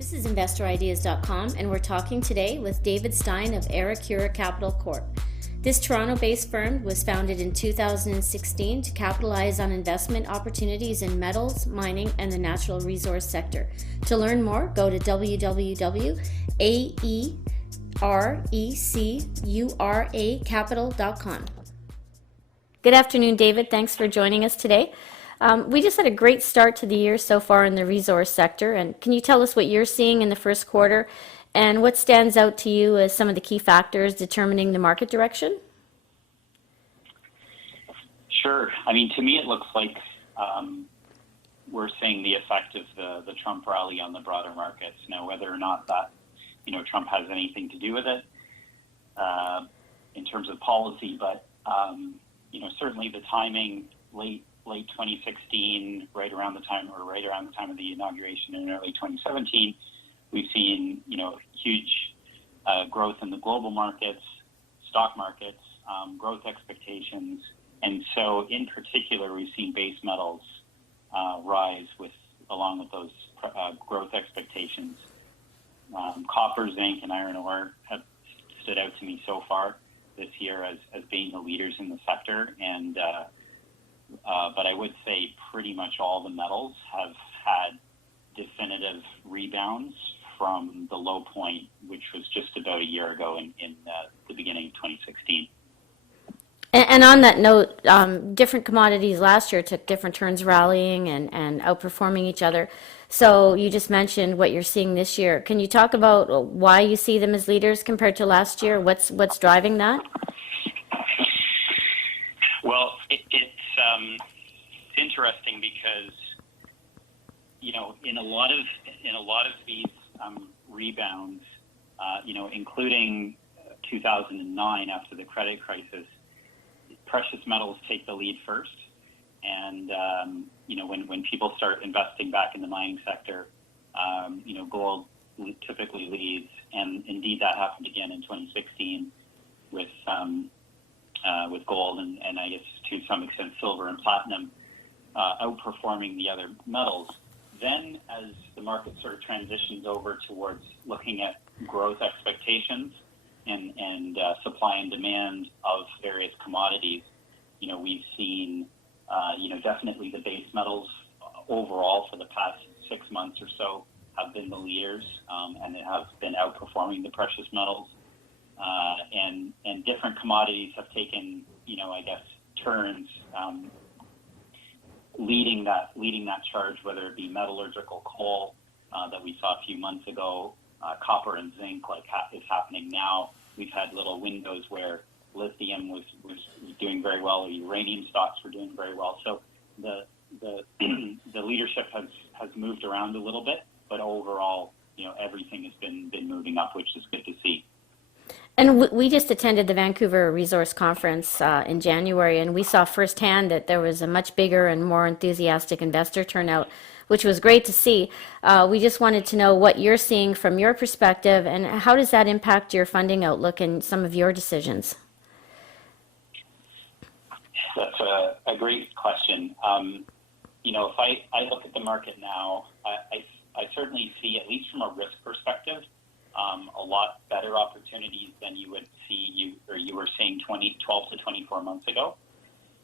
This is InvestorIdeas.com, and we're talking today with David Stein of Aerecura Capital Corp. This Toronto-based firm was founded in 2016 to capitalize on investment opportunities in metals, mining, and the natural resource sector. To learn more, go to www.aerecuracapital.com. Good afternoon, David. Thanks for joining us today. We just had a great start to the year so far in the resource sector, and can you tell us what you're seeing in the first quarter and what stands out to you as some of the key factors determining the market direction? Sure. I mean, to me, it looks like we're seeing the effect of the Trump rally on the broader markets. Now, whether or not that, Trump has anything to do with it in terms of policy, but, certainly the timing, late 2016, right around the time of the inauguration in early 2017, we've seen, huge growth in the global markets, stock markets, growth expectations. And so in particular, we've seen base metals rise along with those growth expectations. Copper, zinc, and iron ore have stood out to me so far this year as being the leaders in the sector. And but I would say pretty much all the metals have had definitive rebounds from the low point, which was just about a year ago in the beginning of 2016. And on that note, different commodities last year took different turns rallying and outperforming each other. So you just mentioned what you're seeing this year. Can you talk about why you see them as leaders compared to last year? What's driving that? Well, it's interesting because in a lot of these rebounds, including 2009 after the credit crisis, precious metals take the lead first, and when people start investing back in the mining sector, gold typically leads, and indeed that happened again in 2016 with gold and I guess to some extent silver and platinum outperforming the other metals. Then as the market sort of transitions over towards looking at growth expectations and supply and demand of various commodities, we've seen, definitely the base metals overall for the past 6 months or so have been the leaders, and they have been outperforming the precious metals. And different commodities have taken, I guess, turns leading that charge, whether it be metallurgical coal that we saw a few months ago, copper and zinc is happening now. We've had little windows where lithium was doing very well, or uranium stocks were doing very well. So the leadership has moved around a little bit, but overall, everything has been moving up, which is good to see. And we just attended the Vancouver Resource Conference in January, and we saw firsthand that there was a much bigger and more enthusiastic investor turnout, which was great to see. We just wanted to know what you're seeing from your perspective, and how does that impact your funding outlook and some of your decisions? That's a great question. If I look at the market now, I certainly see, at least from a risk perspective, a lot better opportunities than you would see you were seeing 12 to 24 months ago.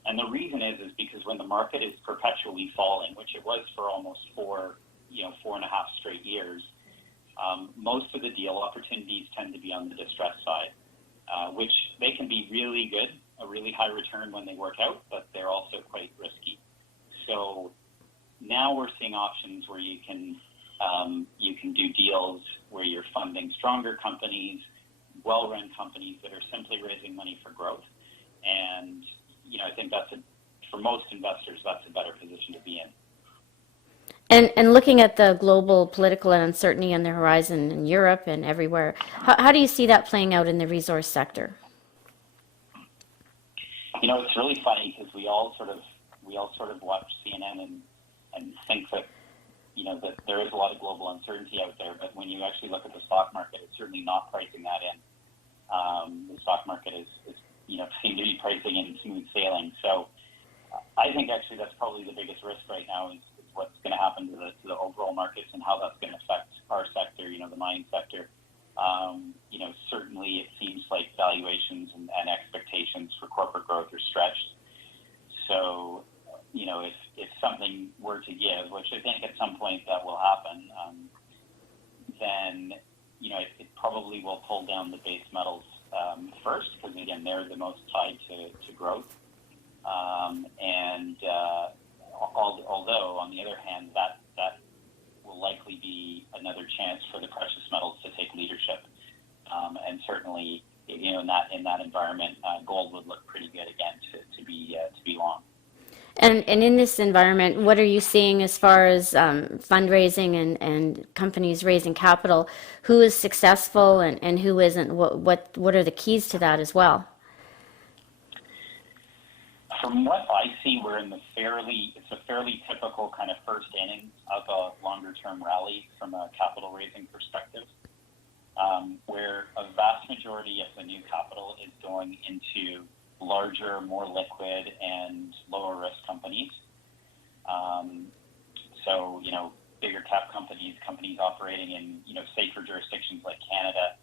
And the reason is because when the market is perpetually falling, which it was for almost 4.5 straight years, most of the deal opportunities tend to be on the distress side, which they can be really good, a really high return when they work out, but they're also quite risky. So now we're seeing options where you can do deals where you're funding stronger companies, well-run companies that are simply raising money for growth. And, I think for most investors, that's a better position to be in. And looking at the global political and uncertainty on the horizon in Europe and everywhere, how do you see that playing out in the resource sector? It's really funny because we all sort of watch CNN and think that that there is a lot of global uncertainty out there, but when you actually look at the stock market, it's certainly not pricing that in. The stock market is seem to be pricing in smooth sailing. So I think actually that's probably the biggest risk right now is what's going to happen to the overall markets and how that's going to affect our sector. mining sector. Certainly it seems like valuations and expectations for corporate growth are stretched. So, if something were to give, which I think at some point that will happen, then, it probably will pull down the base metals first, because again, they're the most tied to growth. Although on the other hand, that will likely be another chance for the precious metals to take leadership. And certainly, in that environment, gold would look pretty good again to be long. And in this environment, what are you seeing as far as fundraising and companies raising capital? Who is successful and who isn't? What are the keys to that as well? From what I see, we're in it's a fairly typical kind of first innings of a longer term rally from a capital raising perspective, where a vast majority of the new capital is going into larger, more liquid, and lower risk companies. So, bigger cap companies operating in, safer jurisdictions like Canada,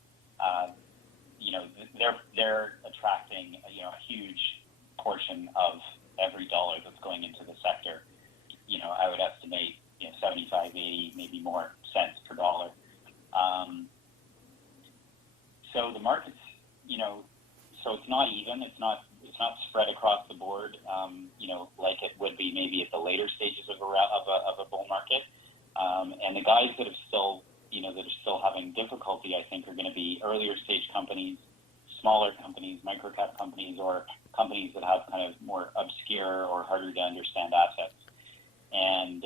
they're attracting, a huge portion of every dollar that's going into the sector. I would estimate, 75, 80, maybe more cents per dollar. So the market's, so it's not even, it's not spread across the board, like it would be maybe at the later stages of a bull market. And the guys that have still, that are still having difficulty, I think, are going to be earlier stage companies, smaller companies, microcap companies, or companies that have kind of more obscure or harder to understand assets. And,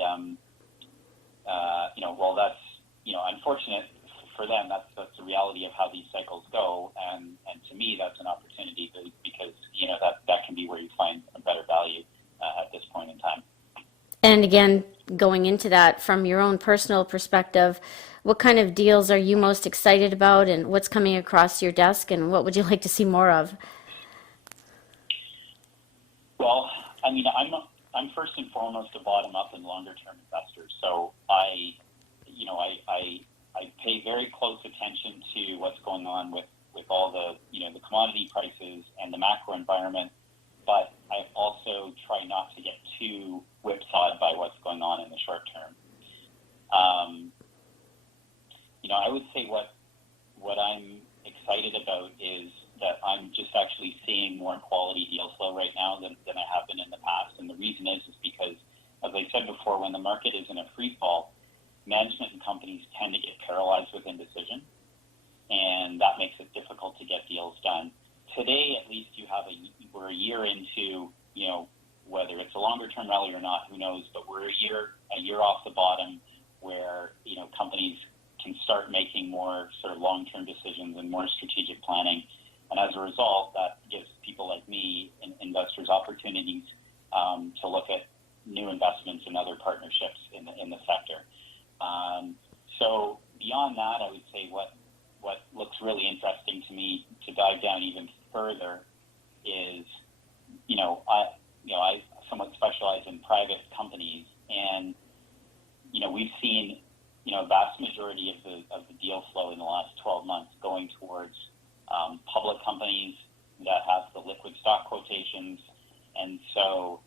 while that's, unfortunate for them, that's the reality of how these cycles go. And to me, that's an opportunity because, that can be where you find a better value at this point in time. And again, going into that from your own personal perspective, what kind of deals are you most excited about, and what's coming across your desk, and what would you like to see more of? Well, I'm first and foremost a bottom-up and longer-term investor. So I pay very close attention to what's going on with all the, the commodity prices and the macro environment. But I also try not to get too whipsawed by what's going on in the short term. I would say what I'm excited about is that I'm just actually seeing more quality deal flow right now than I have been in the past. And the reason is because, as I said before, when the market is in a free fall, management and companies tend to get paralyzed with indecision, and that makes it difficult to get deals done. Today, at least, we're a year into, whether it's a longer term rally or not, who knows, but we're a year off the bottom where, companies can start making more sort of long-term decisions and more strategic planning. And as a result, that gives people like me and investors opportunities to look at new investments and other partnerships in the sector. So beyond that, I would say what looks really interesting to me to dive down even further is, I somewhat specialize in private companies, and we've seen a vast majority of the deal flow in the last 12 months going towards public companies that have the liquid stock quotations, and so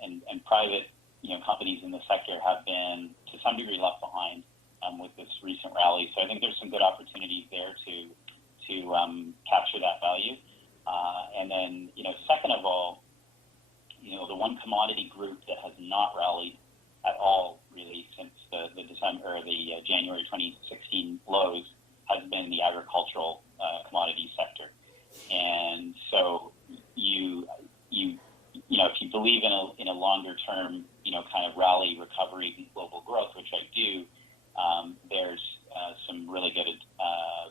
and private companies in the sector have been to some degree left behind with this recent rally. So I think there's some good opportunities there to capture that value. And then second of all, the one commodity group that has not rallied at all really since the December or the January 2016 lows has been the agricultural commodity sector. And so if you believe in a longer term, kind of rally, recovery, global growth, which I do, there's some really good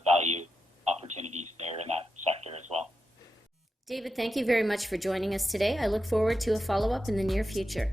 value opportunities there in that sector as well. David, thank you very much for joining us today. I look forward to a follow-up in the near future.